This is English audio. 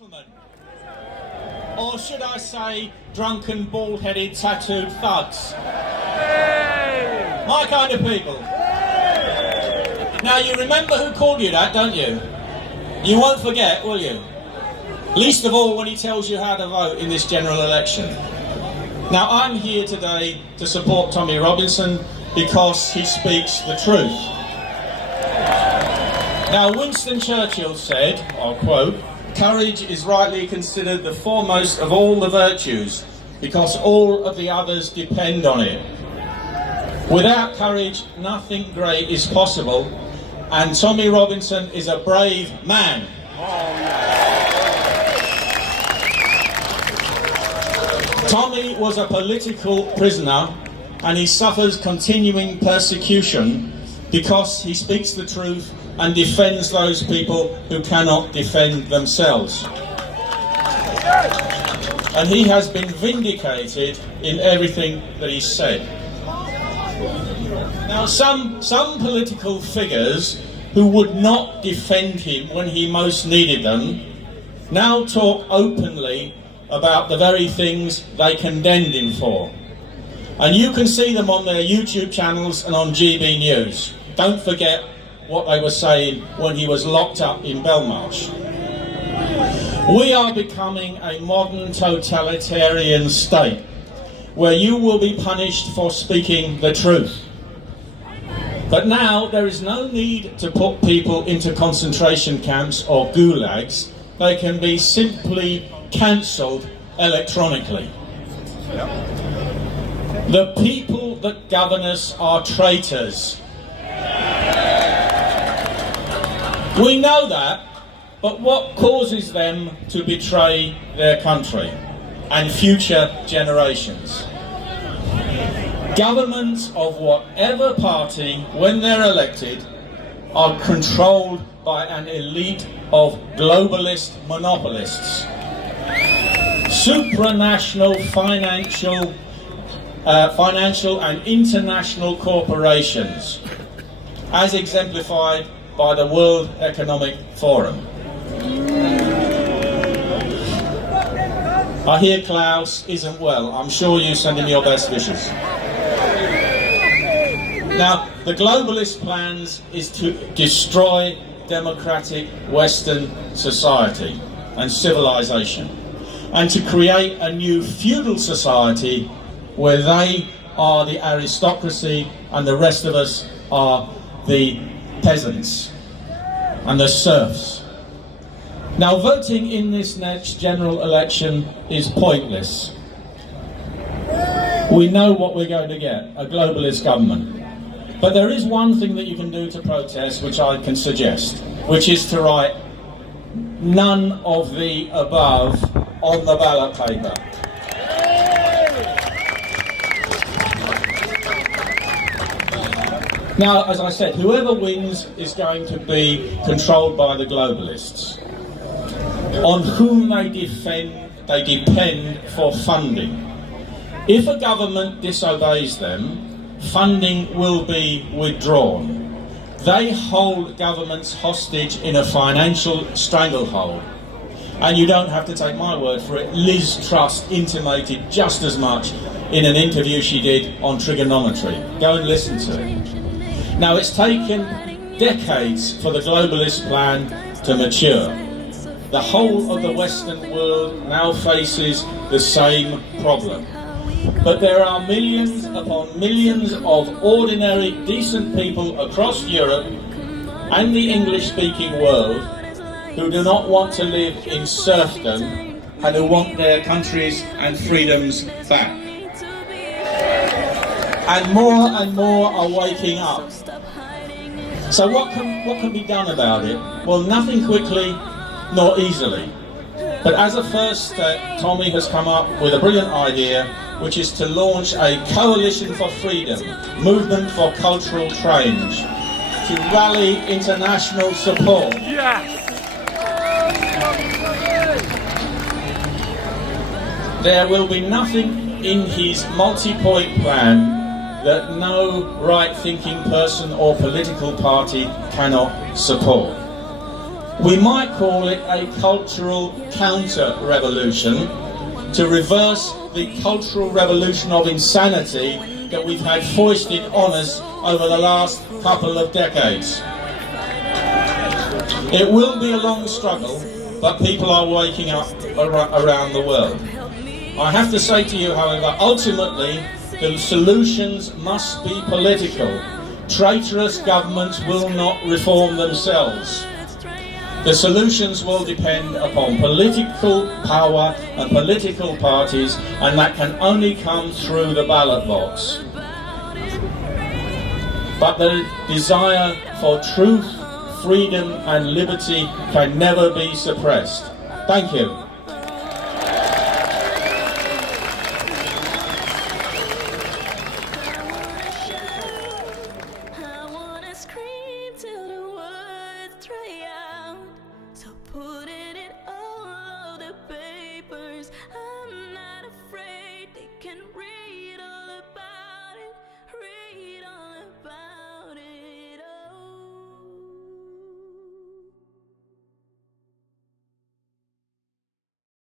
gentlemen. Or should I say, drunken, bald-headed, tattooed thugs. My kind of people. Now, you remember who called you that, don't you? You won't forget, will you? Least of all when he tells you how to vote in this general election. Now, I'm here today to support Tommy Robinson because he speaks the truth. Now, Winston Churchill said, I'll quote, "Courage is rightly considered the foremost of all the virtues because all of the others depend on it. Without courage, nothing great is possible, and Tommy Robinson is a brave man." Tommy was a political prisoner and he suffers continuing persecution because he speaks the truth and defends those people who cannot defend themselves. And he has been vindicated in everything that he said. Now, some political figures who would not defend him when he most needed them now talk openly about the very things they condemned him for. And you can see them on their YouTube channels and on GB News. Don't forget what they were saying when he was locked up in Belmarsh. We are becoming a modern totalitarian state where you will be punished for speaking the truth. But now there is no need to put people into concentration camps or gulags. They can be simply cancelled electronically. The people that govern us are traitors. We know that, but what causes them to betray their country and future generations? Governments of whatever party, when they're elected, are controlled by an elite of globalist monopolists. Supranational financial and international corporations, as exemplified by the World Economic Forum. I hear Klaus isn't well. I'm sure you send him your best wishes. Now, the globalist plans is to destroy democratic Western society and civilization, and to create a new feudal society where they are the aristocracy and the rest of us are the peasants and the serfs. Now, voting in this next general election is pointless. We know what we're going to get, a globalist government. But there is one thing that you can do to protest, which I can suggest, which is to write none of the above on the ballot paper. Now, as I said, whoever wins is going to be controlled by the globalists, on whom they depend for funding. If a government disobeys them, funding will be withdrawn. They hold governments hostage in a financial stranglehold. And you don't have to take my word for it. Liz Truss intimated just as much in an interview she did on trigonometry. Go and listen to it. Now, it's taken decades for the globalist plan to mature. The whole of the Western world now faces the same problem. But there are millions upon millions of ordinary, decent people across Europe and the English-speaking world who do not want to live in serfdom and who want their countries and freedoms back. And more are waking up. So what can be done about it? Well, nothing quickly nor easily. But as a first step, Tommy has come up with a brilliant idea, which is to launch a coalition for freedom, movement for cultural change, to rally international support. Yes. There will be nothing in his multi-point plan that no right-thinking person or political party cannot support. We might call it a cultural counter-revolution to reverse the cultural revolution of insanity that we've had foisted on us over the last couple of decades. It will be a long struggle, but people are waking up around the world. I have to say to you, however, ultimately, the solutions must be political. Traitorous governments will not reform themselves. The solutions will depend upon political power and political parties, and that can only come through the ballot box. But the desire for truth, freedom and liberty can never be suppressed. Thank you.